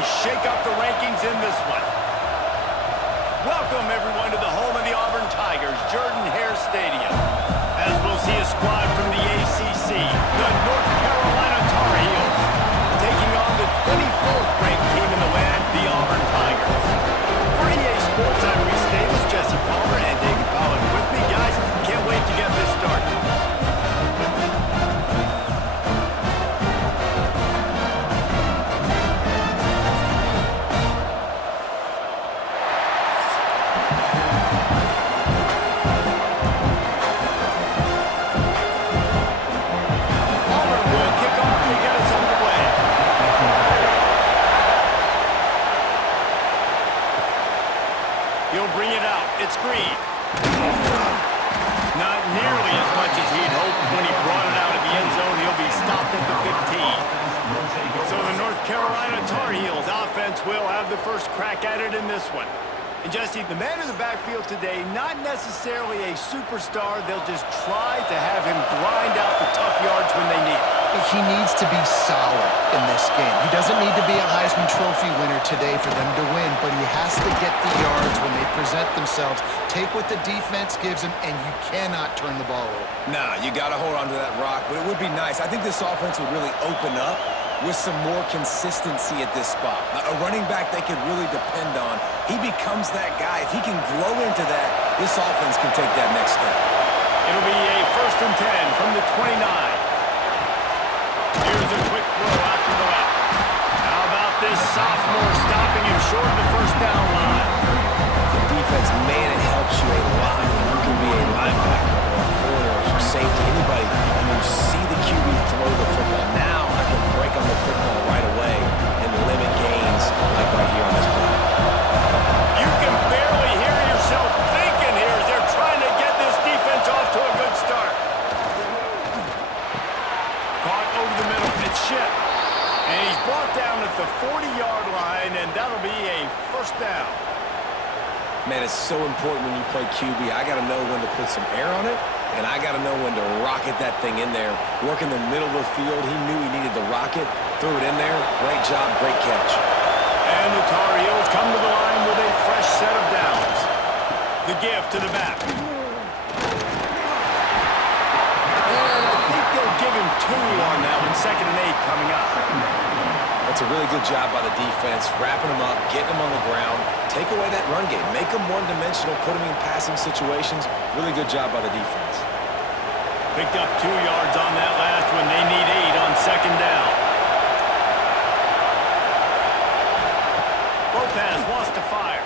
and shake up the rankings in this one. Welcome, everyone, to the home of the Auburn Tigers, Jordan-Hare Stadium. As we'll see a squad from the ACC, the North Carolina Tar Heels, taking on the 24th ranked team in the land, the Auburn Tigers. For EA Sports, I'm Reese Davis, Jesse Palmer, and David Pollock with me. Guys, can't wait to get this started. Bring it out. It's Green. Not nearly as much as he'd hoped when he brought it out of the end zone. He'll be stopped at the 15. So the North Carolina Tar Heels offense will have the first crack at it in this one. And Jesse, the man in the backfield today, not necessarily a superstar. They'll just try to have him grind out the tough yards when they need it. He needs to be solid in this game. He doesn't need to be a Heisman Trophy winner today for them to win, but he has to get the yards when they present themselves. Take what the defense gives him, and you cannot turn the ball over. Nah, you got to hold on to that rock, but it would be nice. I think this offense would really open up with some more consistency at this spot. A running back they could really depend on. He becomes that guy. If he can grow into that, this offense can take that next step. It'll be a 1st and 10 from the 29. Here's a quick throw out to the left. How about this sophomore stopping him short of the first down line? The defense, man, it helps you a lot. You can be a linebacker or a corner or some safety, anybody, and you see the QB throw the football. Now I can break on the football right away and limit gains like right here on this play. You can barely hear yourself thinking here as they're trying to get this defense off to a good start. Caught over the middle, it's Ship. And he's brought down at the 40-yard line, and that'll be a 1st down. Man, it's so important when you play QB. I got to know when to put some air on it, and I got to know when to rocket that thing in there. Work in the middle of the field. He knew he needed to rocket. Threw it in there. Great job, great catch. And the Tar Heels come to the line with a fresh set of downs. The give to the back. And I think they'll give him 2 on that one. 2nd and 8 coming up. That's a really good job by the defense, wrapping them up, getting them on the ground, take away that run game, make them one-dimensional, put them in passing situations. Really good job by the defense. Picked up 2 yards on that last one. They need 8 on 2nd down. Lopez wants to fire.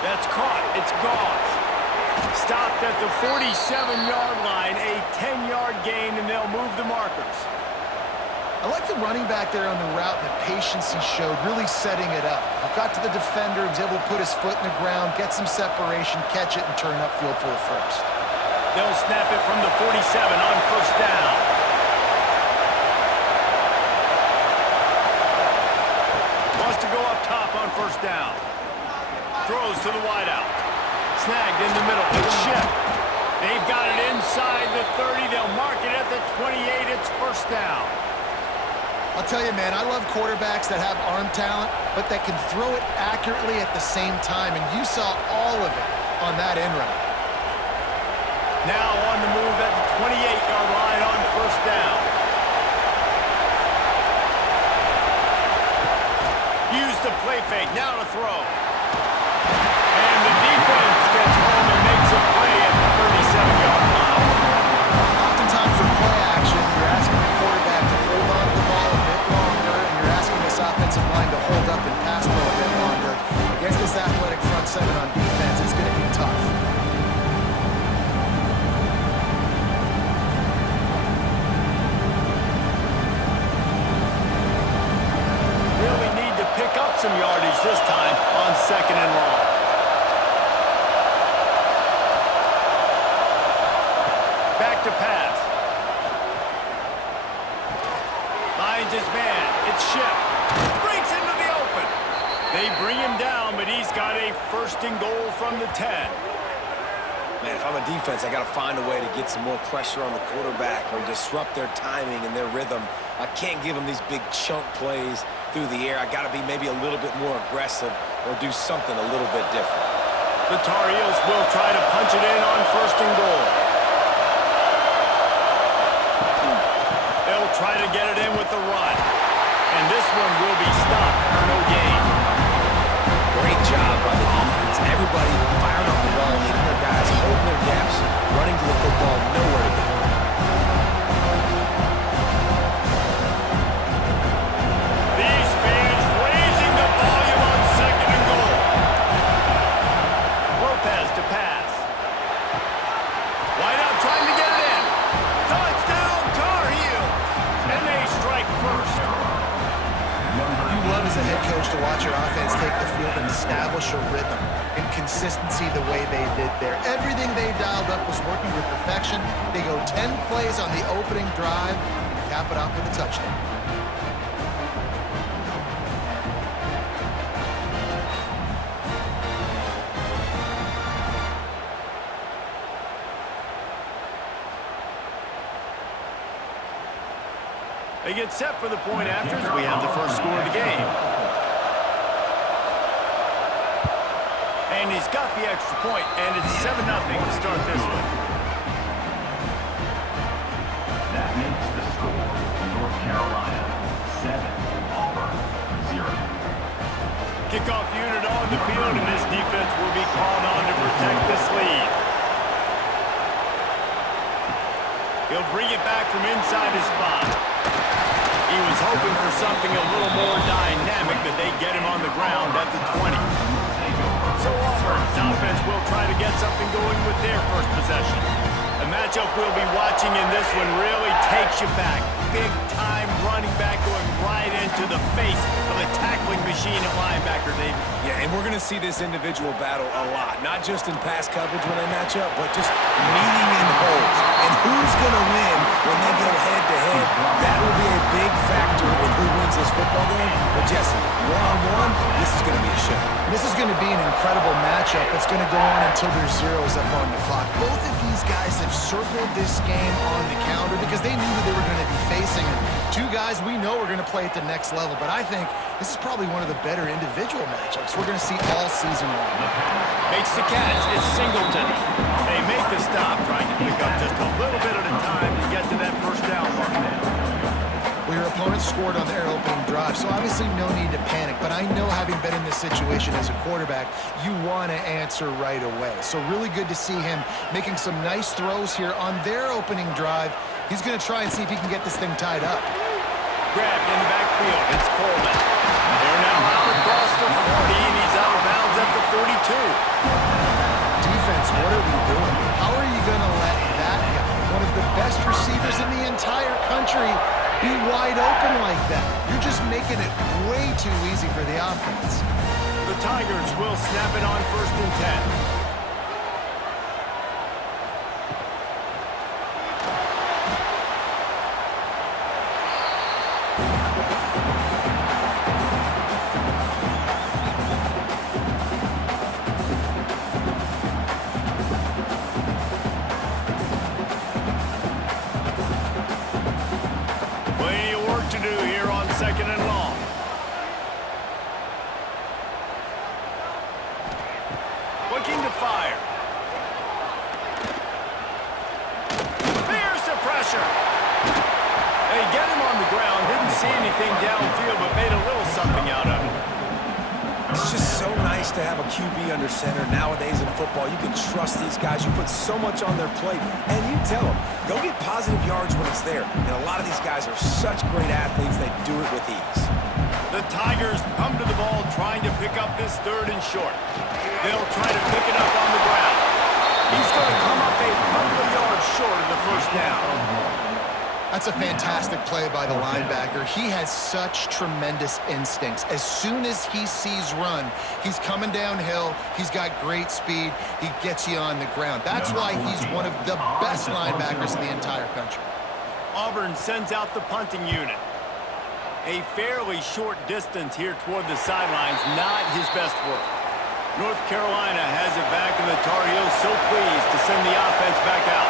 That's caught. It's Goss. Stopped at the 47-yard line, a 10-yard gain, and they'll move the markers. I like the running back there on the route and the patience he showed, really setting it up. He got to the defender, he was able to put his foot in the ground, get some separation, catch it, and turn upfield for the 1st. They'll snap it from the 47 on 1st down. Wants to go up top on 1st down. Throws to the wideout. Snagged in the middle. It's Ship. They've got it inside the 30. They'll mark it at the 28. It's 1st down. I'll tell you, man, I love quarterbacks that have arm talent, but that can throw it accurately at the same time, and you saw all of it on that end run. Now on the move at the 28-yard line on 1st down. Use the play fake, now to throw. And the defense gets home and makes a play at the 37-yard line. Oftentimes with play action, you're asking the quarterback to hold on to the ball a bit longer, and you're asking this offensive line to hold up and pass ball a bit longer. Against this athletic front seven on defense, it's going to be tough. Really need to pick up some yardage this time on 2nd and long. Back to pass. Finds his man. It's Ship. Breaks into the open. They bring him down, but he's got a 1st and goal from the 10. Man, if I'm a defense, I got to find a way to get some more pressure on the quarterback or disrupt their timing and their rhythm. I can't give them these big chunk plays through the air. I got to be maybe a little bit more aggressive or do something a little bit different. The Tar Heels will try to punch it in on 1st and goal. They'll try to get it in with the run. And this one will be stopped for no gain. Great job by the defense. Everybody firing off the ball, hitting their guys, holding their gaps, running to the football, nowhere to go. These fans raising the volume on 2nd and goal. Lopez to pass. Wide out trying to get it in. Touchdown Tar Heels. And they strike first. You love as a head coach to watch your offense take the field and establish a rhythm and consistency the way they did there. Everything they dialed up was working with perfection. They go 10 plays on the opening drive and cap it off with a touchdown. They get set for the point after as we have the first score of the game. And he's got the extra point, and it's 7-0 to start this one. That makes the score North Carolina 7, Auburn 0. Kickoff unit on the field, and this defense will be called on to protect this lead. He'll bring it back from inside his spot. He was hoping for something a little more dynamic, but they get him on the ground at the 20. So Auburn's offense will try to get something going with their first possession. The matchup we'll be watching in this one really takes you back. Big-time running back going right into the face of a tackling machine at linebacker, David. Yeah, and we're going to see this individual battle a lot. Not just in pass coverage when they match up, but just meeting in holes. And who's going to win when they go head-to-head? That will be a big factor in who wins this football game. But Jesse, one-on-one, this is going to be a show. This is going to be an incredible matchup. It's going to go on until there's zeros up on the clock. Both of these guys have circled this game on the calendar because they knew that they were going to be facing it. Two guys we know are going to play at the next level, but I think this is probably one of the better individual matchups we're going to see all season long. Makes the catch. It's Singleton. They make the stop, trying to pick up just a little bit at a time to get to that first down mark. Well, your opponent scored on their opening drive, so obviously no need to panic. But I know, having been in this situation as a quarterback, you want to answer right away. So really good to see him making some nice throws here on their opening drive. He's going to try and see if he can get this thing tied up. Grabbed in the backfield. It's Coleman. They're now out across the 40, and he's out of bounds at the 42. Defense, what are we doing? How are you going to let that guy, one of the best receivers in the entire country, be wide open like that? You're just making it way too easy for the offense. The Tigers will snap it on 1st and 10. Plenty of work to do here on 2nd and long. Looking to fire. There's the pressure. They get him on the ground. Didn't see anything downfield, but made a little something out of it. It's just so nice to have a QB under center. Nowadays in football, you can trust these guys. You put so much on their plate, and you tell them, go get positive yards when it's there. And a lot of these guys are such great athletes, they do it with ease. The Tigers come to the ball trying to pick up this 3rd and short. They'll try to pick it up on the ground. He's going to come up a couple of yards short of the first down. That's a fantastic play by the linebacker. He has such tremendous instincts. As soon as he sees run, he's coming downhill. He's got great speed. He gets you on the ground. That's why he's one of the best linebackers in the entire country. Auburn sends out the punting unit. A fairly short distance here toward the sidelines, not his best work. North Carolina has it back, and the Tar Heels so pleased to send the offense back out.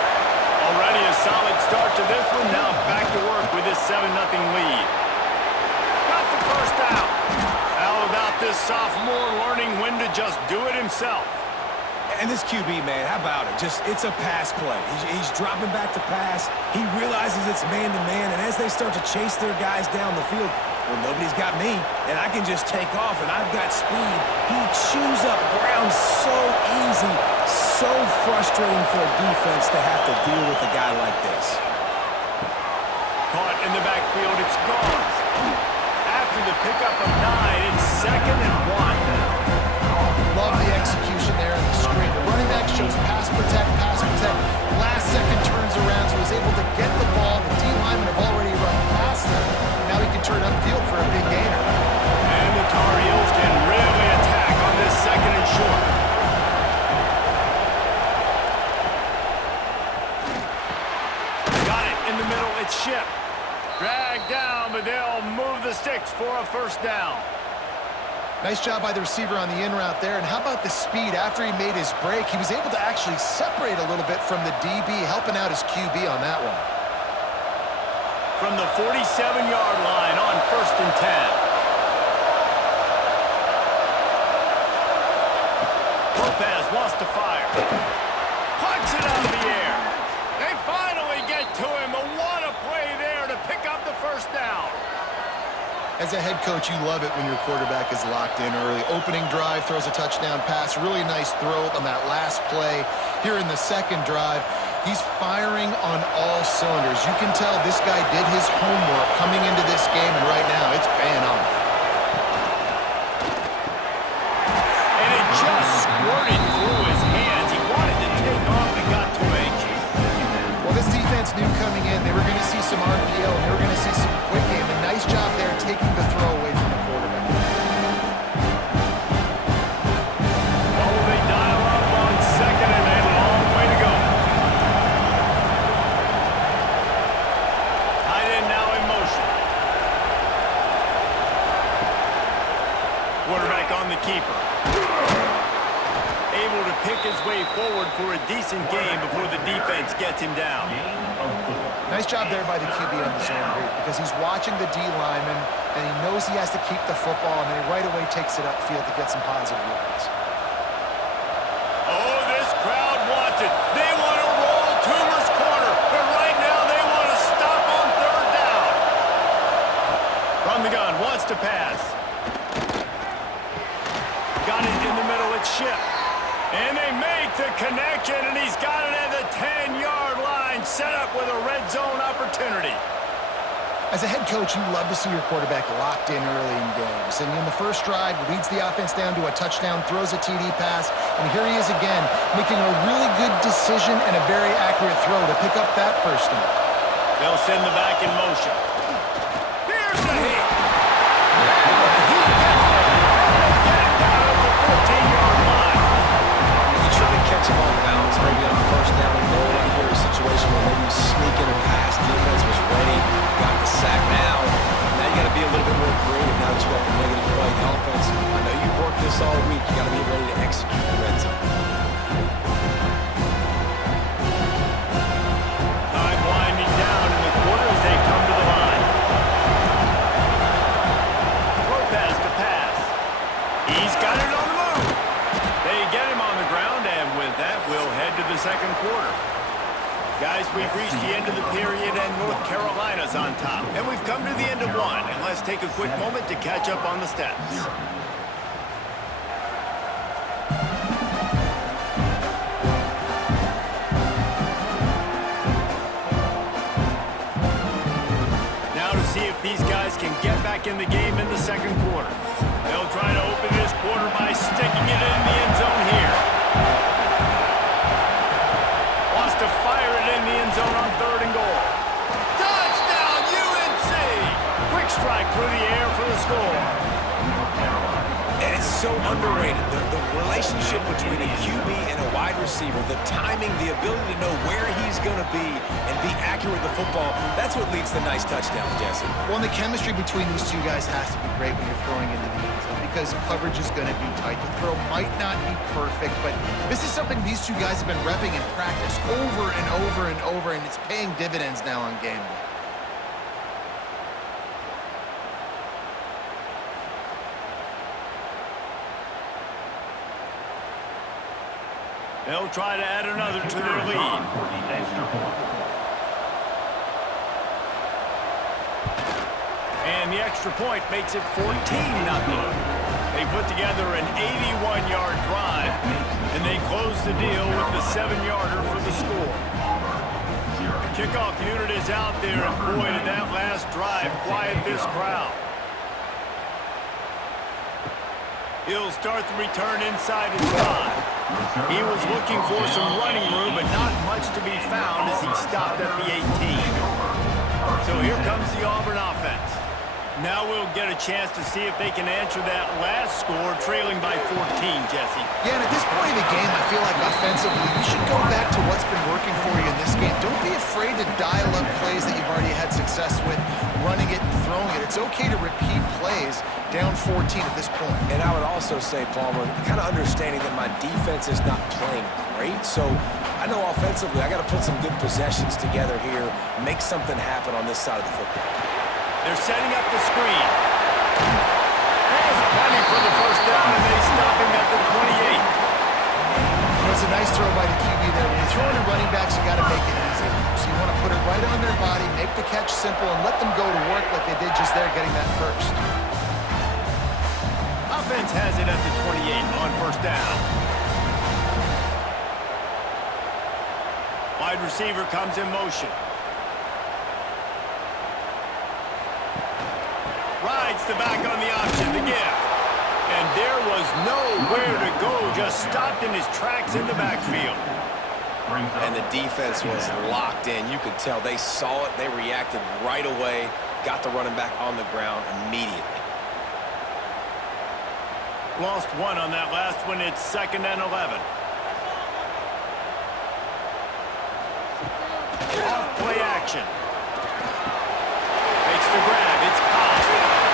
Already a solid start to this one. Now back to work with this 7-0 lead. Got the first out. How about this sophomore learning when to just do it himself? And this QB, man, how about it? It's a pass play. He's dropping back to pass. He realizes it's man-to-man, and as they start to chase their guys down the field, well, nobody's got me, and I can just take off, and I've got speed. He chews up ground so easy, so frustrating for a defense to have to deal with a guy like this. Caught in the backfield, it's gone. After the pickup of 9, it's 2nd and 1. Love the execution there in the screen. The running back shows pass protect, pass protect. Last second turns around, so he's able to get the ball. The D linemen have already run past him. Now he can turn upfield for a big gainer. And the Tar Heels can really attack on this 2nd and short. Got it in the middle, it's Ship. Dragged down, but they'll move the sticks for a first down. Nice job by the receiver on the in route there. And how about the speed? After he made his break, he was able to actually separate a little bit from the DB, helping out his QB on that one. From the 47-yard line on 1st and 10. Lopez wants to fire. Punts it out of the air. They finally get to him. But what a play there to pick up the first down. As a head coach, you love it when your quarterback is locked in early. Opening drive, throws a touchdown pass. Really nice throw on that last play. Here in the second drive, he's firing on all cylinders. You can tell this guy did his homework coming into this game, and right now it's paying off. And it just squirted through his hands. He wanted to take off and got too anxious. Well, this defense knew coming in they were going to see some RPO, and they were going to see some quick game. A nice job there taking the throw away from the quarterback. Oh, they dial up on 2nd and a long way to go. Tight end now in motion. Quarterback on the keeper. Able to pick his way forward for a decent game before the defense gets him down. Nice job there by the QB on the zone read because he's watching the D lineman and he knows he has to keep the football, and then he right away takes it upfield to get some positive yards. Oh, this crowd wants it. They want to roll Toomer's corner, but right now they want to stop on 3rd down. From the gun, wants to pass. Got it in the middle, it's Ship. And they make the connection, and he's got it at the 10-yard line, set up with a red zone opportunity. As a head coach, you love to see your quarterback locked in early in games. And in the first drive, leads the offense down to a touchdown, throws a TD pass, and here he is again, making a really good decision and a very accurate throw to pick up that first down. They'll send the back in motion. Here's the hit. Catch him on bounce, maybe on 1st down and goal. Right here, a situation where maybe you sneak in a pass. Defense was ready, got the sack now. Now you got to be a little bit more creative now that you got the negative play. The offense, I know you've worked this all week. You got to be ready to execute the red zone. Time winding down in the quarter as they come to the line. Lopez to pass. He's got it on the move. They get him on the ground, and with that, we'll head to the second quarter. Guys, we've reached the end of the period, and North Carolina's on top. And we've come to the end of one, and let's take a quick moment to catch up on the stats. Now to see if these guys can get back in the game in the second quarter. They'll try to open this quarter by sticking it in the end zone here. Wants to fire it in the end zone on 3rd and goal. Touchdown, UNC! Quick strike through the air for the score. And it's so underrated. The relationship between a QB and a wide receiver, the timing, the ability to know where he's going to be and be accurate with the football, that's what leads to nice touchdowns, Jesse. Well, and the chemistry between these two guys has to be great when you're throwing into the end zone. because coverage is going to be tight. The throw might not be perfect, but this is something these two guys have been repping in practice over and over and over, and it's paying dividends now on game day. They'll try to add another to their lead. For the extra point. And the extra point makes it 14-0. They put together an 81-yard drive, and they close the deal with the 7-yarder for the score. The kickoff unit is out there, and boy, did that last drive quiet this crowd. He'll start the return inside his 5. He was looking for some running room, but not much to be found as he stopped at the 18. So here comes the Auburn offense. Now we'll get a chance to see if they can answer that last score, trailing by 14, Jesse. Yeah, and at this point in the game, I feel like offensively, you should go back to what's been working for you in this game. Don't be afraid to dial up plays that you've already had success with, running it and throwing it. It's okay to repeat plays down 14 at this point. And I would also say, Palmer, kind of understanding that my defense is not playing great, so I know offensively I got to put some good possessions together here, make something happen on this side of the football. They're setting up the screen. There's plenty for the first down, and they stop him at the 28. It's a nice throw by the QB there. When you're throwing to running backs, you got to make it easy. So you want to put it right on their body, make the catch simple, and let them go to work like they did just there, getting that first. Offense has it at the 28 on first down. Wide receiver comes in motion. Rides the back on the option, the give. And there was nowhere to go, just stopped in his tracks in the backfield. And the defense was locked in. You could tell they saw it, they reacted right away, got the running back on the ground immediately. Lost one on that last one. It's 2nd and 11. Off play action. Makes the grab. It's caught.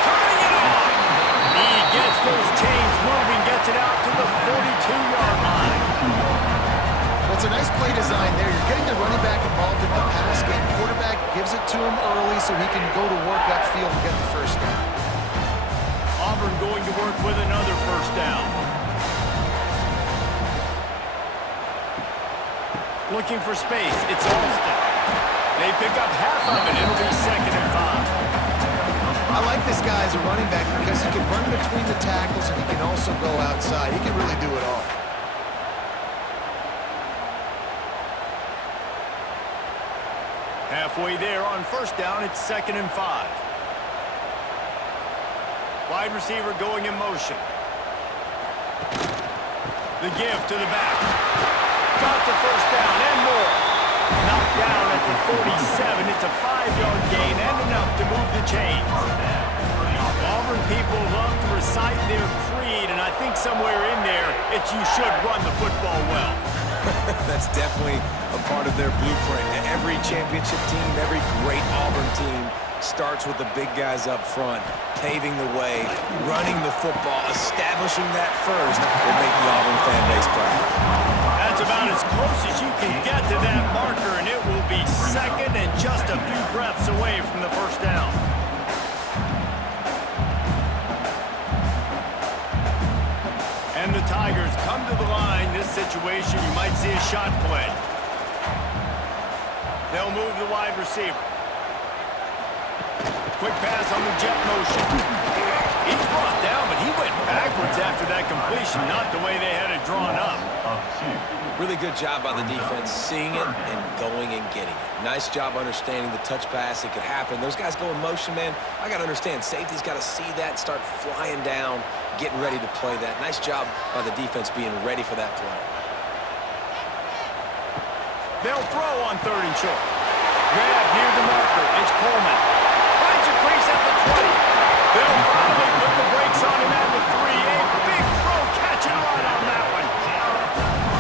Turning it on. He gets those chains moving, gets it out to the 42-yard line. Well, it's a nice play design there. You're getting the running back involved in the pass game. Quarterback gives it to him early so he can go to work upfield and get the first down. Auburn going to work with another first down. Looking for space. It's Alston. They pick up half of it. It'll be 2nd and 5. I like this guy as a running back because he can run between the tackles and he can also go outside. He can really do it all. Halfway there on first down, it's 2nd and 5. Wide receiver going in motion. The give to the back. Got the first down and more. Knocked down at the 47. It's a 5-yard gain and enough to move the chains. Auburn people love to recite their creed, and I think somewhere in there, it's you should run the football well. That's definitely a part of their blueprint. Every championship team, every great Auburn team starts with the big guys up front, paving the way, running the football, establishing that first will make the Auburn fan base proud. That's about as close as you can get to that marker, and it will be 2nd and just a few breaths away from the first down. And the Tigers come to the line. This situation, you might see a shot play. They'll move the wide receiver. Quick pass on the jet motion. He's brought down, but he went backwards after that completion, not the way they had it drawn up. Really good job by the defense, seeing it and going and getting it. Nice job understanding the touch pass. It could happen. Those guys go in motion, man. I got to understand, safety's got to see that, start flying down, getting ready to play that. Nice job by the defense being ready for that play. They'll throw on 3rd and short. Grab near the marker. It's Coleman. Finds a crease at the 20. They'll finally put the brakes on him at the 3. A big throw, catch and run on that one.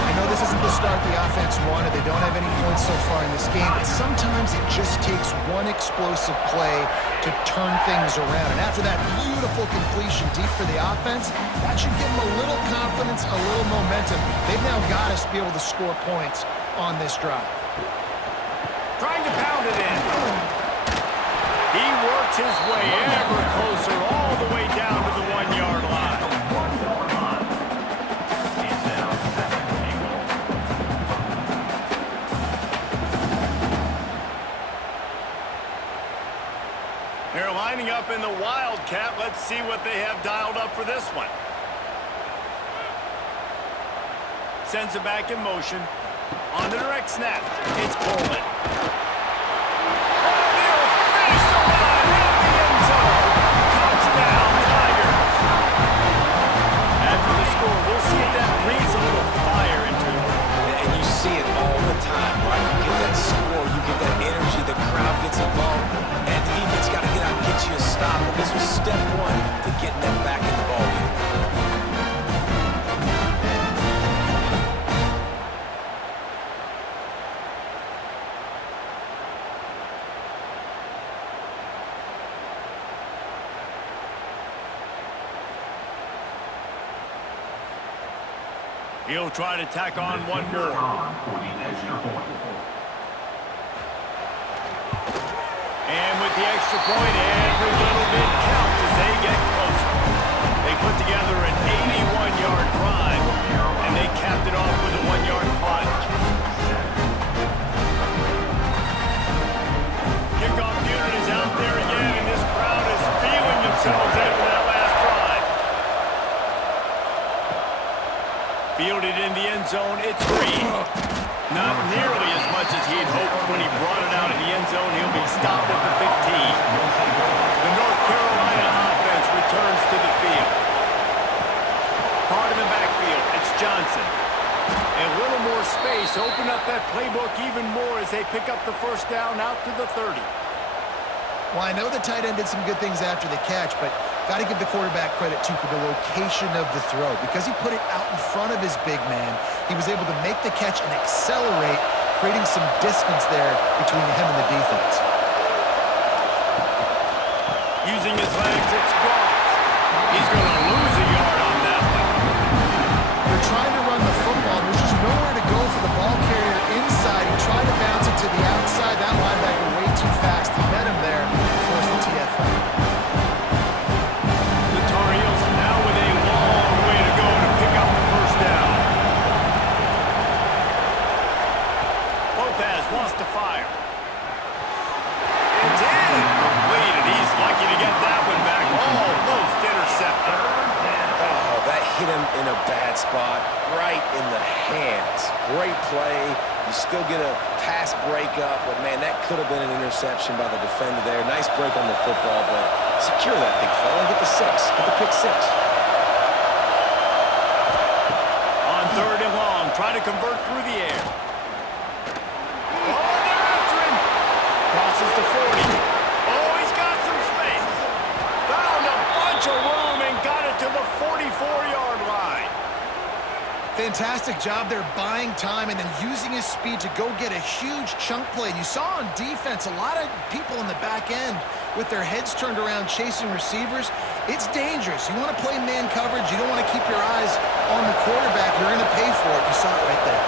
I know this isn't the start the offense wanted. They don't have any points so far in this game, but sometimes it just takes one explosive play to turn things around. And after that beautiful completion deep for the offense, that should give them a little confidence, a little momentum. They've now got to be able to score points on this drive. Trying to pound it in. He works his way ever closer all the way down to the 1-yard line. They're lining up in the Wildcat. Let's see what they have dialed up for this one. Sends it back in motion. On the direct snap, it's Coleman. Touchdown, Tigers. After the score, we'll see if that breathes a little fire into it. And you see it all the time, right? You get that score, you get that energy, the crowd gets involved, and the defense got to get out and get you a stop. And this was step one to getting them back in the ballgame. He'll try to tack on one more. And with the extra point, every little bit counts as they get closer. They put together an 81-yard drive, and they capped it off with a 1-yard plunge. Kickoff unit is out there again, and this crowd is feeling themselves after that last drive. Fielded in the end zone, it's Green. Not nearly as much as he'd hoped when he brought it out in the end zone. He'll be stopped at the 15. The North Carolina offense returns to the field. Caught in the backfield, it's Johnson. A little more space, open up that playbook even more as they pick up the first down out to the 30. Well, I know the tight end did some good things after the catch, but got to give the quarterback credit, too, for the location of the throw. Because he put it out in front of his big man, he was able to make the catch and accelerate, creating some distance there between him and the defense. Using his legs, it's Goff. He's going to lose a yard on that one. They're trying to run the football. There's just nowhere to go for the ball carrier inside. He tried to bounce it to the outside. That linebacker way too fast. He met him there and forced the TFL. The Tar Heels now with a long way to go to pick up the first down. Lopez wants to fire. It's in. Completed. He's lucky to get that one back. Almost intercepted. Oh, that hit him in a bad spot, right in the hands. Great play. You still get a pass breakup, but, man, that could have been an interception by the defender there. Nice break on the football, but secure that big fella and get the 6. Get the pick 6. On 3rd and long, try to convert through the air. Oh, they're after him. Crosses the 40. Oh, he's got some space. Found a bunch of room and got it to the 44-yard line. Fantastic job there buying time and then using his speed to go get a huge chunk play. And you saw on defense a lot of people in the back end with their heads turned around chasing receivers. It's dangerous. You want to play man coverage. You don't want to keep your eyes on the quarterback. You're going to pay for it. You saw it right there.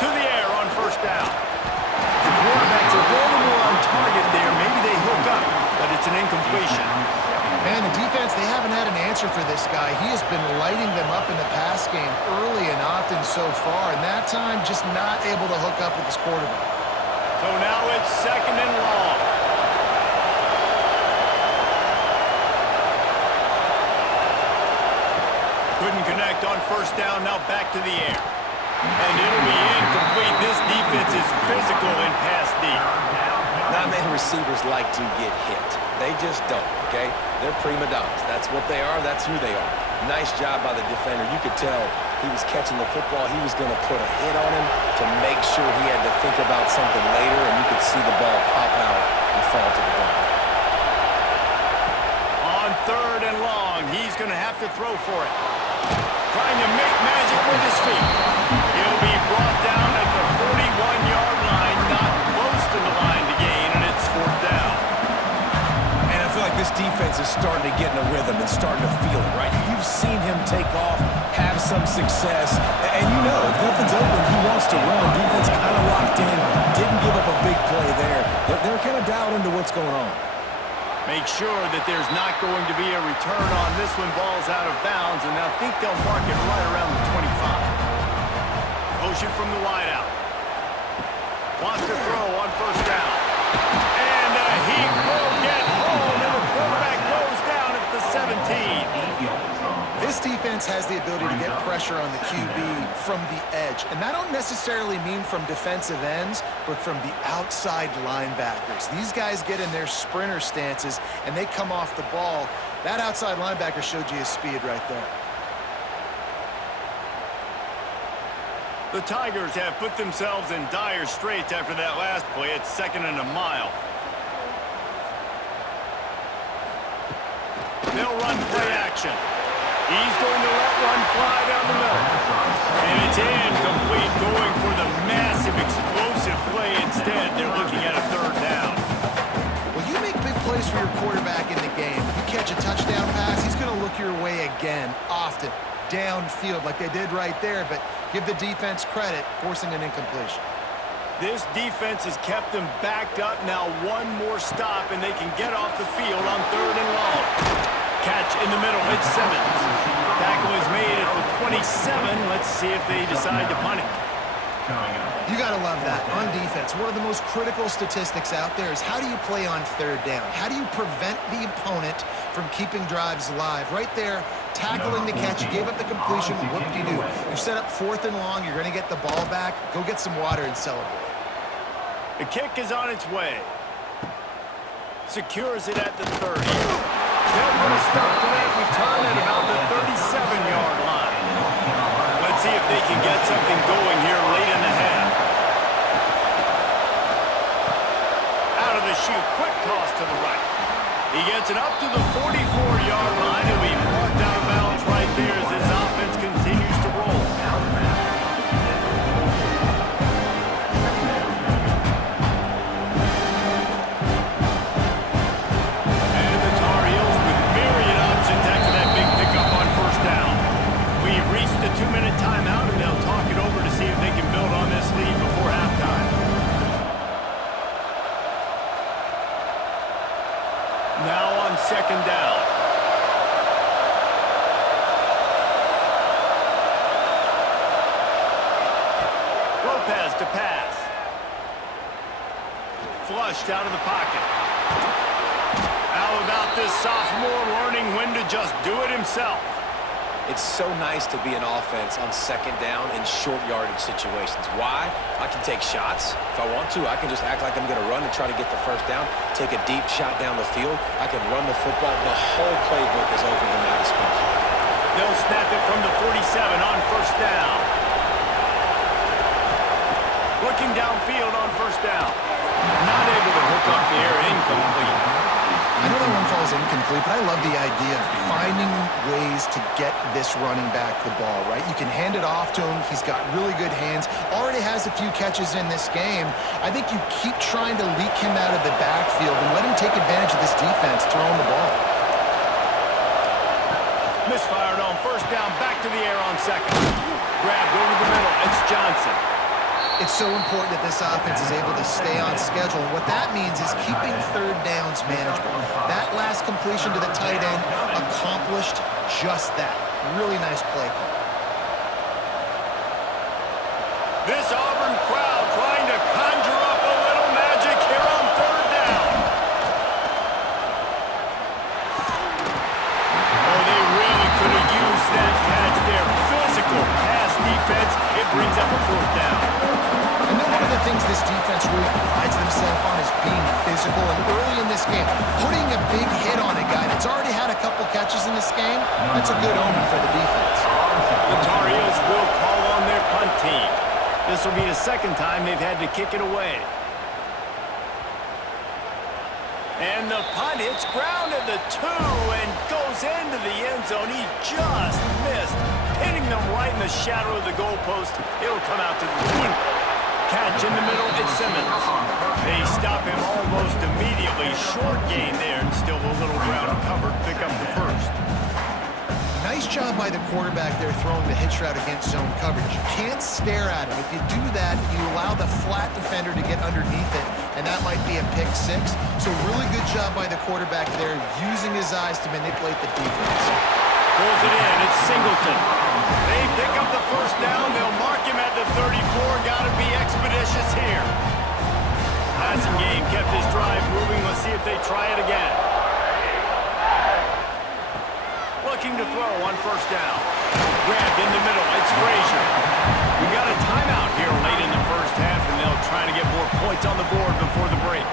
To the air on first down. The quarterback's a little more on target there. Maybe they hook up, but it's an incompletion. Man, the defense, they haven't had an answer for this guy. He has been lighting them up in the pass game early and often so far, and that time just not able to hook up with his quarterback. So now it's 2nd and long. Couldn't connect on first down, now back to the air. And it'll be incomplete. This defense is physical in pass deep. Not many receivers like to get hit. They just don't, okay? They're prima donnas. That's what they are. That's who they are. Nice job by the defender. You could tell he was catching the football. He was going to put a hit on him to make sure he had to think about something later, and you could see the ball pop out and fall to the ground. On 3rd and long, he's going to have to throw for it. trying to make magic with his feet. He'll be brought down at the 41-yard line, not close to the line to gain, and it's 4th down. And I feel like this defense is starting to get in a rhythm and starting to feel it, right? You've seen him take off, have some success, and you know, if nothing's open, he wants to run. Defense kind of locked in, didn't give up a big play there. They're kind of dialed into what's going on. Make sure that there's not going to be a return on this one. Ball's out of bounds, and I think they'll mark it right around the 25. Motion from the wideout. Wants to throw on 1st down. And he will get home, and the quarterback goes down at the 17. This defense has the ability to get pressure on the QB from the edge. And that don't necessarily mean from defensive ends, but from the outside linebackers. These guys get in their sprinter stances, and they come off the ball. That outside linebacker showed you his speed right there. The Tigers have put themselves in dire straits after that last play. It's 2nd and a mile. They'll run play action. He's going to let one fly down the middle. And it's incomplete, going for the massive explosive play instead. They're looking at a 3rd down. Well, you make big plays for your quarterback in the game. You catch a touchdown pass, he's going to look your way again, often, downfield like they did right there, but give the defense credit, forcing an incompletion. This defense has kept them backed up. Now one more stop, and they can get off the field on 3rd and long. Catch in the middle, it's Simmons. Tackle is made at the 27. Let's see if they decide to punt it. You got to love that on defense. One of the most critical statistics out there is how do you play on 3rd down? How do you prevent the opponent from keeping drives alive? Right there, tackling the catch, you gave up the completion, what do? You set up 4th and long, you're going to get the ball back, go get some water and celebrate. The kick is on its way. Secures it at the 30. They'll put a stop to that return at about the 37-yard line. Let's see if they can get something going here late in the half. Out of the chute, quick toss to the right. He gets it up to the 44-yard line, and we marked out of bounds right there as this offense continues to roll. And the Tar Heels with myriad options after that big pickup on 1st down. We've reached the 2-minute timeout, and they'll talk it over to see if they can build on this lead before halftime. Now on 2nd down. Lopez to pass. Flushed out of the pocket. How about this sophomore learning when to just do it himself? It's so nice to be an offense on 2nd down in short yardage situations. Why? I can take shots. If I want to, I can just act like I'm going to run and try to get the 1st down, take a deep shot down the field. I can run the football. The whole playbook is open to my disposal. They'll snap it from the 47 on 1st down. Looking downfield on 1st down. Not able to hook up there, incomplete. I know that one falls incomplete, but I love the idea of finding ways to get this running back the ball, right? You can hand it off to him. He's got really good hands. Already has a few catches in this game. I think you keep trying to leak him out of the backfield and let him take advantage of this defense throwing the ball. Misfired on 1st down, back to the air on 2nd. Grabbed over the middle, it's Johnson. It's so important that this offense is able to stay on schedule. What that means is keeping 3rd downs manageable. That last completion to the tight end accomplished just that. Really nice play call. This Auburn crowd trying to conjure up a little magic here on 3rd down. Oh, they really could have used that catch there. Physical pass defense. It brings up a 4th down. And then one of the things this defense really prides themselves on is being physical. And early in this game, putting a big hit on a guy that's already had a couple catches in this game, that's a good omen for the defense. The Tar Heels will call on their punt team. This will be the 2nd time they've had to kick it away. And the punt hits ground at the 2 and goes into the end zone. He just missed hitting them right in the shadow of the goalpost. It'll come out to the 20. Catch in the middle, it's Simmons. They stop him almost immediately. Short gain there, and still a little ground covered. Pick up the first. Nice job by the quarterback there throwing the hitch route against zone coverage. You can't stare at him. If you do that, you allow the flat defender to get underneath it, and that might be a pick six. So really good job by the quarterback there, using his eyes to manipulate the defense. Pulls it in, it's Singleton. They pick up the first down. They'll mark him at the 34. Got to be expeditious here. Passing game kept his drive moving. Let's see if they try it again. Looking to throw on first down. Grabbed in the middle. It's Frazier. We got a timeout here late in the first half, and they'll try to get more points on the board before the break.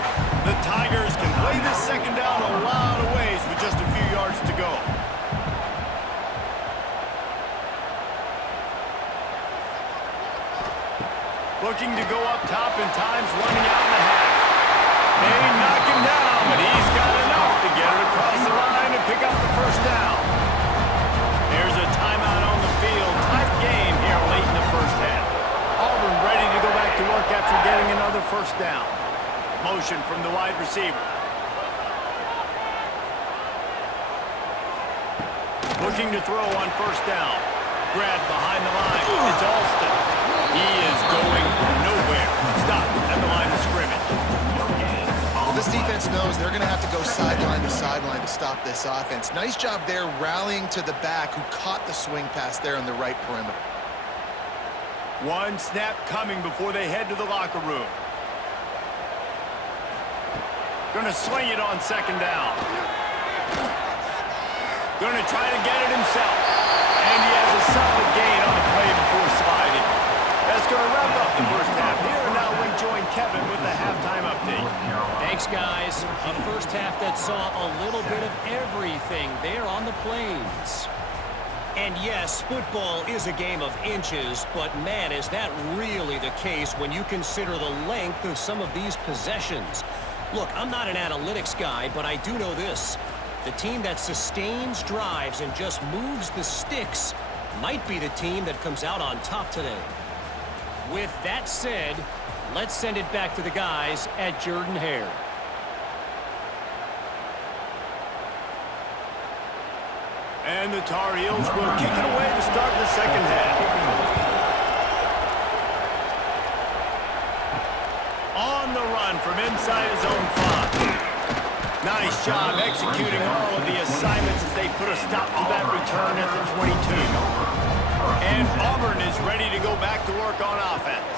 The Tigers can play this second down a lot of ways with just a few yards to go. Looking to go up top, and time's running out in the half. They knock him down, but he's got enough to get it across the line and pick up the first down. There's a timeout on the field. Tight game here late in the first half. Auburn ready to go back to work after getting another first down. Motion from the wide receiver. Looking to throw on first down. Grab behind the line. It's Alston. He is going nowhere. Stop at the line of scrimmage. Well, this defense knows they're going to have to go sideline to stop this offense. Nice job there rallying to the back who caught the swing pass there on the right perimeter. One snap coming before they head to the locker room. Gonna swing it on second down. Gonna try to get it himself. And he has a solid gain on the play before sliding. That's going to wrap up the first half here. And now we join Kevin with the halftime update. Thanks, guys. A first half that saw a little bit of everything there on the plains. And yes, football is a game of inches, but man, is that really the case when you consider the length of some of these possessions. Look, I'm not an analytics guy, but I do know this. The team that sustains drives and just moves the sticks might be the team that comes out on top today. With that said, let's send it back to the guys at Jordan-Hare. And the Tar Heels will kick it away to start the second half. On the run from inside his own 5. Nice job executing all of the assignments as they put a stop to that return at the 22. And Auburn is ready to go back to work on offense.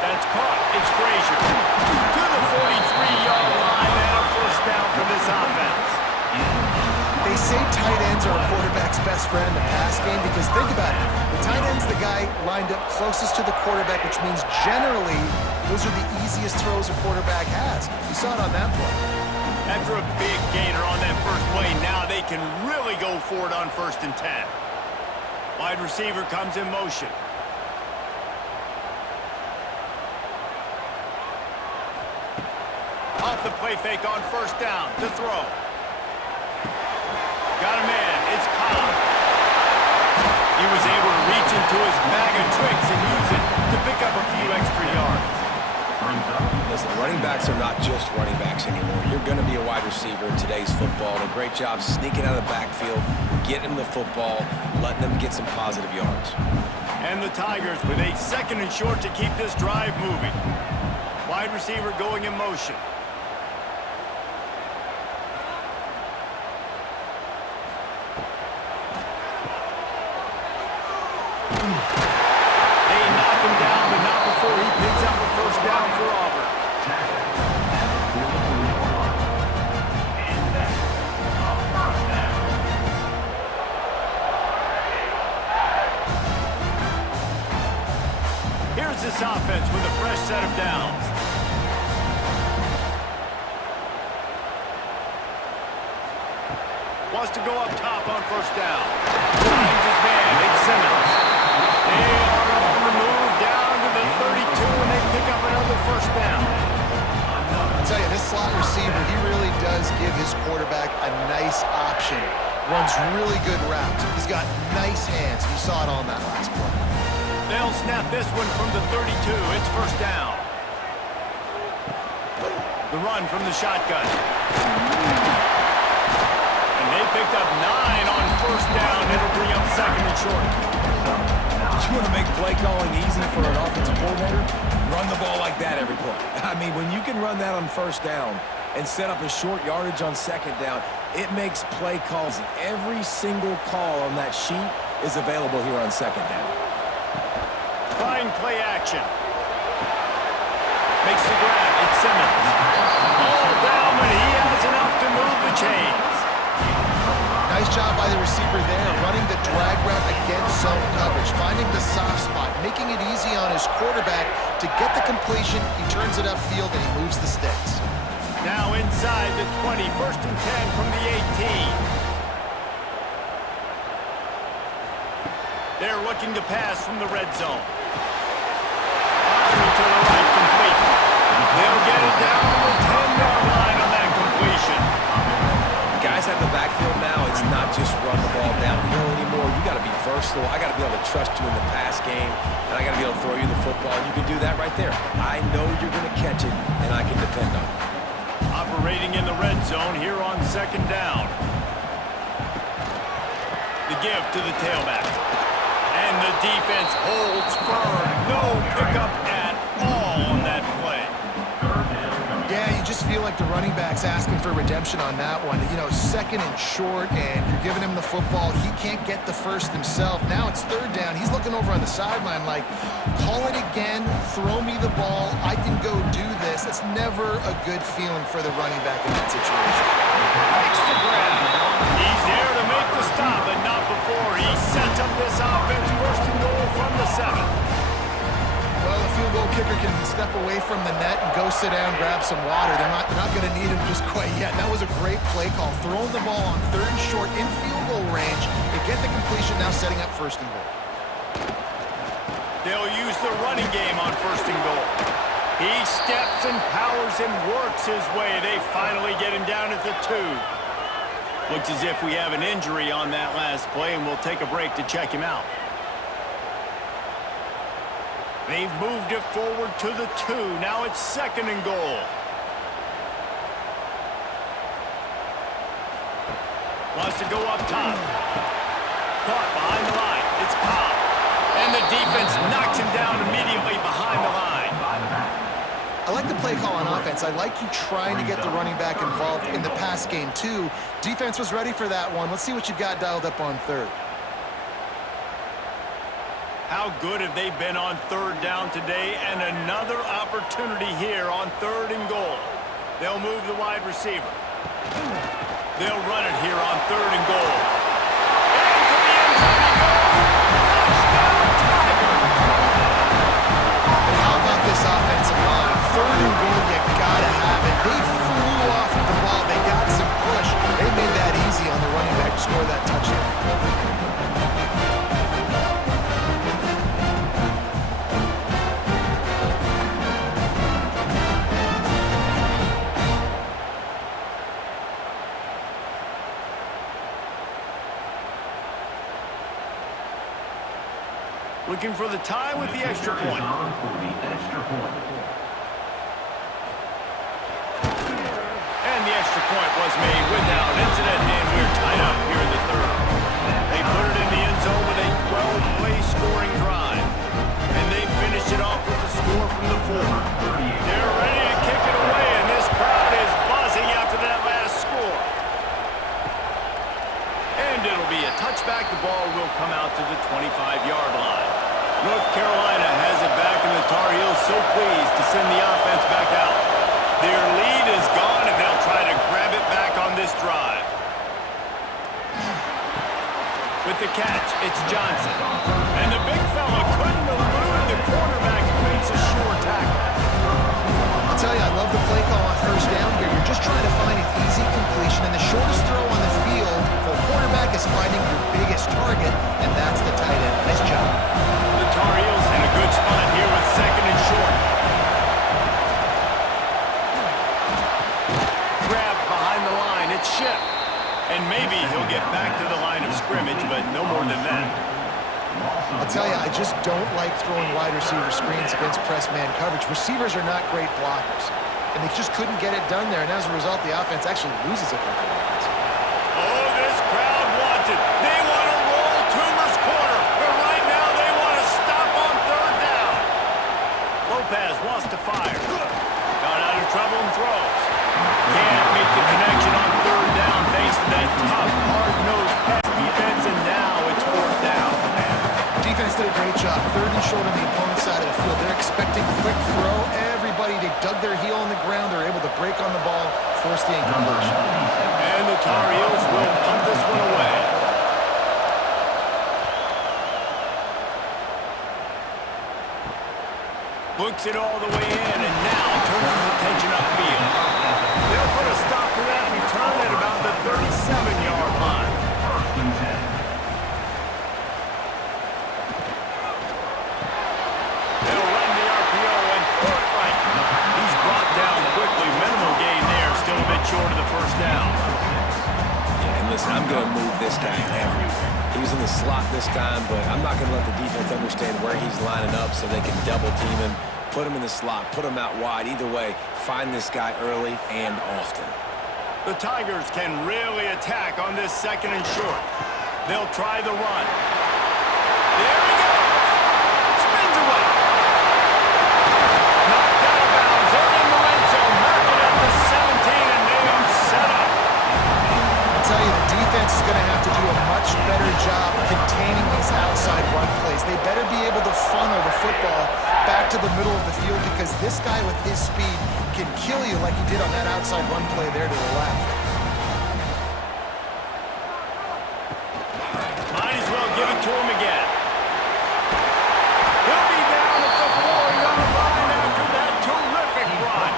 That's caught. It's Frazier. To the 43-yard line and a first down for this offense. They say tight ends are a quarterback's best friend in the pass game because think about it. The tight end's the guy lined up closest to the quarterback, which means generally those are the easiest throws a quarterback has. You saw it on that play. After a big gainer on that first play, now they can really go for it on 1st and 10. Wide receiver comes in motion. Off the play fake on first down to throw. Got a man. It's Cobb. He was able to reach into his bag of tricks and use it to pick up a few extra yards. Listen, running backs are not just running backs anymore. You're going to be a wide receiver in today's football. A great job sneaking out of the backfield, getting the football, letting them get some positive yards. And the Tigers with a 2nd and short to keep this drive moving. Wide receiver going in motion. They knock him down, but not before he picks up a first down for Auburn. Here's this offense with a fresh set of downs. Wants to go up top on first down. Finds his man. It's Simmons. They are on the move down to the 32, and they pick up another first down. I'll tell you, this slot receiver, he really does give his quarterback a nice option. Runs really good routes. He's got nice hands. You saw it on that last play. They'll snap this one from the 32. It's first down. The run from the shotgun. And they picked up 9 on first down. It'll bring up second and short. You want to make play calling easy for an offensive coordinator? Run the ball like that every play. I mean, when you can run that on first down and set up a short yardage on second down, it makes play calls. Every single call on that sheet is available here on second down. Trying play action. Makes the grab. It's Simmons. All down when he has enough to move the chains. Nice job by the receiver there, running the drag route against zone coverage, finding the soft spot, making it easy on his quarterback to get the completion. He turns it upfield and he moves the sticks. Now inside the 20, first and 10 from the 18. They're looking to pass from the red zone. To the right, complete. They'll get it down to the 10-yard line on that completion. Guys at the backfield now, it's not just run the ball downhill anymore. You got to be versatile. I got to be able to trust you in the pass game, and I got to be able to throw you the football. You can do that right there. I know you're going to catch it, and I can depend on it. Operating in the red zone here on second down. The give to the tailback. And the defense holds firm. No pickup at all on that play. Yeah, you just feel like the running back's asking for redemption on that one. You know, second and short, and you're giving him the football. He can't get the first himself. Now it's third down. He's looking over on the sideline like, call it again, throw me the ball, I can go do this. It's never a good feeling for the running back in that situation. Makes the grab. He's there to make the stop, but not before he sets up this offense first and goal from the 7. Well, the field goal kicker can step away from the net and go sit down, grab some water. They're not going to need him just quite yet. That was a great play call. Throwing the ball on third and short in field goal range. They get the completion, now setting up first and goal. They'll use the running game on first and goal. He steps and powers and works his way. They finally get him down at the 2. Looks as if we have an injury on that last play, and we'll take a break to check him out. They've moved it forward to the 2. Now it's second and goal. Wants to go up top. Caught behind the line. It's Cobb. And the defense knocks him down immediately behind the line. I like the play call on offense. I like you trying to get the running back involved in the pass game, too. Defense was ready for that one. Let's see what you've got dialed up on third. How good have they been on third down today? And another opportunity here on third and goal. They'll move the wide receiver. They'll run it here on third and goal. Into the end zone he goes. Touchdown, Tigers! How about this offensive line? Third and goal, you gotta have it. They flew off of the ball. They got some push. They made that easy on the running back to score that touchdown. Looking for the tie with the extra point. And the extra point was made without incident, and we're tied up here in the third. They put it in the end zone with a 12-play scoring drive. And they finished it off with a score from the 4. They're ready to kick it away, and this crowd is buzzing after that last score. And it'll be a touchback. The ball will come out to the 25-yard line. North Carolina has it back, and the Tar Heels so pleased to send the offense back out. Their lead is gone, and they'll try to grab it back on this drive. With the catch, it's Johnson. And the big fella couldn't elude the quarterback who makes a sure tackle. I'll tell you, I love the play call on first down here. You're just trying to find an easy completion, and the shortest throw on the field for a quarterback is finding your biggest target, and that's the tight end. Nice job. The Tar Heels in a good spot here with second and short. Grab behind the line. It's Ship. And maybe he'll get back to the line I'll tell you, I just don't like throwing wide receiver screens against press man coverage. Receivers are not great blockers, and they just couldn't get it done there, and as a result, the offense actually loses a couple of yards. Oh, this crowd wants it. They want to roll Toomer's corner, but right now they want to stop on third down. Lopez wants to fire. Got out of trouble and throws. Can't make the connection on third down thanks to that tough, hard-nosed pass defense, and now it's fourth down. Defense did a great job. Third and short on the opponent's side of the field. They're expecting quick throw. Everybody, they dug their heel on the ground. They're able to break on the ball, force the incompletion. And the Tar Heels will punt this one away. Looks it all the way in, and now turns his attention upfield. They'll put a stop to that return at about the 37-yard line. First and 10. They'll run the RPO and throw it right. He's brought down quickly. Minimal gain there, still a bit short of the first down. Yeah, and listen, I'm going to move this guy everywhere. He was in the slot this time, but I'm not going to let the defense understand where he's lining up so they can double team him, put him in the slot, put him out wide. Either way, find this guy early and often. The Tigers can really attack on this second and short. They'll try the run. There he goes. Spins away. Knocked out of bounds. They're in the red zone. Marking at the 17, and they are set up. I'll tell you, the defense is going to have to do a much better job containing these outside run plays. They better be able to funnel the football back to the middle of the field because this guy with his speed can kill you like he did on that outside run play there to the left. Might as well give it to him again. He'll be down at the 4-yard line after that terrific run.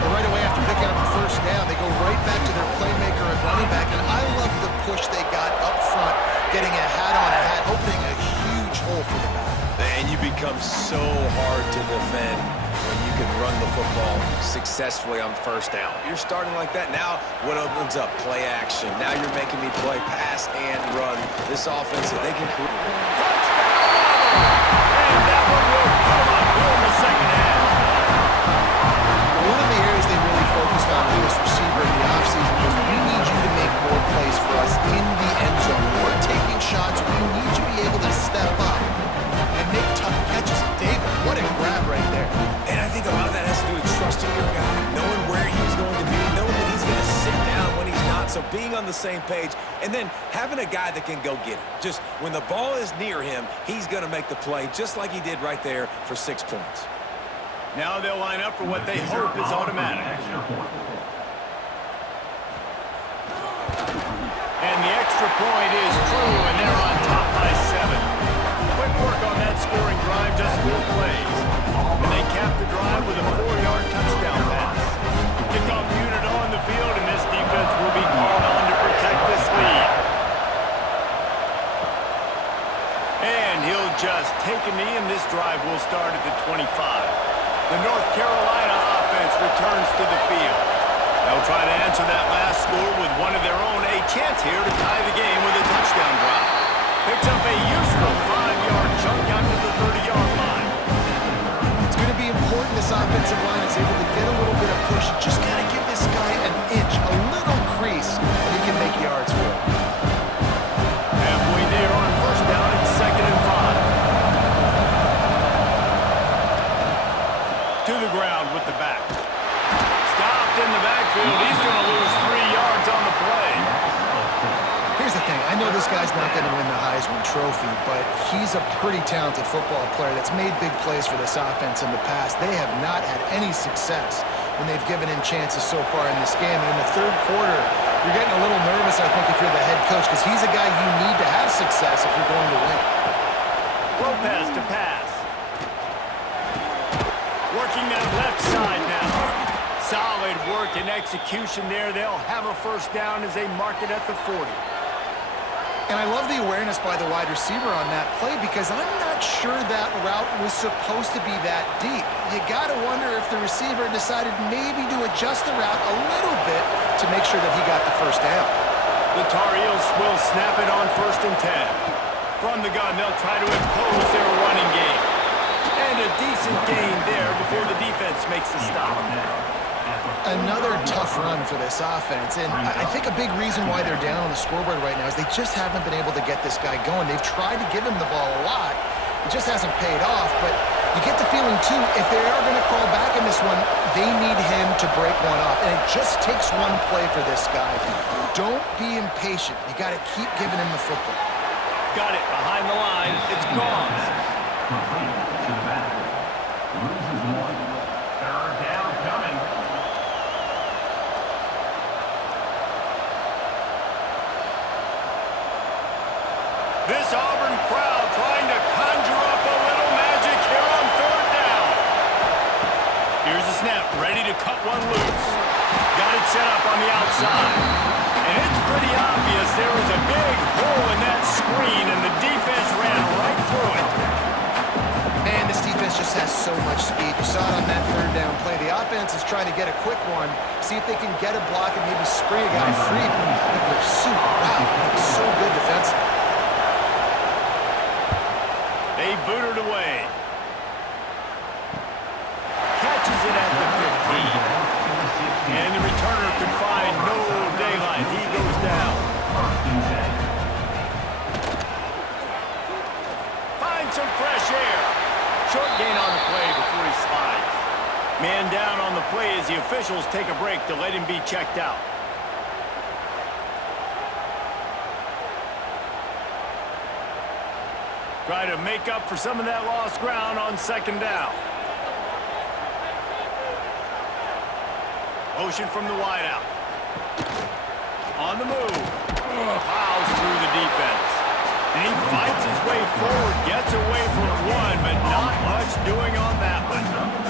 But right away after picking up the first down, they go right back to their playmaker and running back. And I love the push they got up front, getting a hat on a hat, opening a huge hole for the back. And you become so hard to defend when you can run the football successfully on first down. You're starting like that. Now what opens up? Play action. Now you're making me play pass and run. This offense, they can create. And that one will come up here in the second half. One of the areas they really focused on with this receiver in the offseason was we need you to make more plays for us in the end zone. When we're taking shots, we need you to be able to step up and make tough catches. David, what a grab right there. And I think a lot of that has to do with trusting your guy, knowing where he's going to be, knowing when he's going to sit down, when he's not. So being on the same page, and then having a guy that can go get it. Just when the ball is near him, he's going to make the play just like he did right there for 6 points. Now they'll line up for what they hope is automatic. Extra point. And the extra point is true, and they're on top by 7. Quick work on that scoring drive, just 4 plays. And they cap the drive with a 4-yard touchdown pass. Kickoff unit on the field, and this defense will be called on to protect this lead. And he'll just take a knee, and this drive will start at the 25. The North Carolina offense returns to the field. They'll try to answer that last score with one of their own. A chance here to tie the game with a touchdown drive. Picks up a useful 5-yard chunk out to the 30-yard line. It's going to be important this offensive line is able to get a little bit of push. You just got to give this guy an inch, a little crease, and he can make yards for it. Halfway there on first down, it's 2nd and 5. To the ground with the back. Stopped in the backfield. He's going to lose 3 yards on the play. Here's the thing. I know this guy's not going to win the Heisman Trophy, but he's a pretty talented football player that's made big plays for this offense in the past. They have not had any success when they've given him chances so far in this game. And in the third quarter, you're getting a little nervous, I think, if you're the head coach, because he's a guy you need to have success if you're going to win. Lopez to pass. Working that left side now. Solid work and execution there. They'll have a first down as they mark it at the 40. And I love the awareness by the wide receiver on that play because I'm not sure that route was supposed to be that deep. You got to wonder if the receiver decided maybe to adjust the route a little bit to make sure that he got the first down. The Tar Heels will snap it on 1st and 10. From the gun, they'll try to impose their running game. And a decent gain there before the defense makes the stop. Another tough run for this offense, and I think a big reason why they're down on the scoreboard right now is they just haven't been able to get this guy going. They've tried to give him the ball a lot. It just hasn't paid off, but you get the feeling, too, if they are going to crawl back in this one, they need him to break one off, and it just takes one play for this guy. Don't be impatient. You got to keep giving him the football. Got it behind the line. It's gone. Complete to the back. Loses one. Third down coming. This Auburn crowd trying to conjure up a little magic here on third down. Here's the snap, ready to cut one loose. Got it set up on the outside. And it's pretty obvious there was a big hole in that screen, and the defense ran right through it. Man, this defense just has so much speed. You saw it on that third down play. The offense is trying to get a quick one, see if they can get a block and maybe spring a guy free. The pursuit, wow, it's so good defensively. They booted away. Catches it at the 15. And the returner could find no daylight. He goes down. Find some fresh air. Short gain on the play before he slides. Man down on the play as the officials take a break to let him be checked out. Try to make up for some of that lost ground on second down. Motion from the wideout. On the move. Plows through the defense. And he fights his way forward, gets away from one, but not much doing on that one.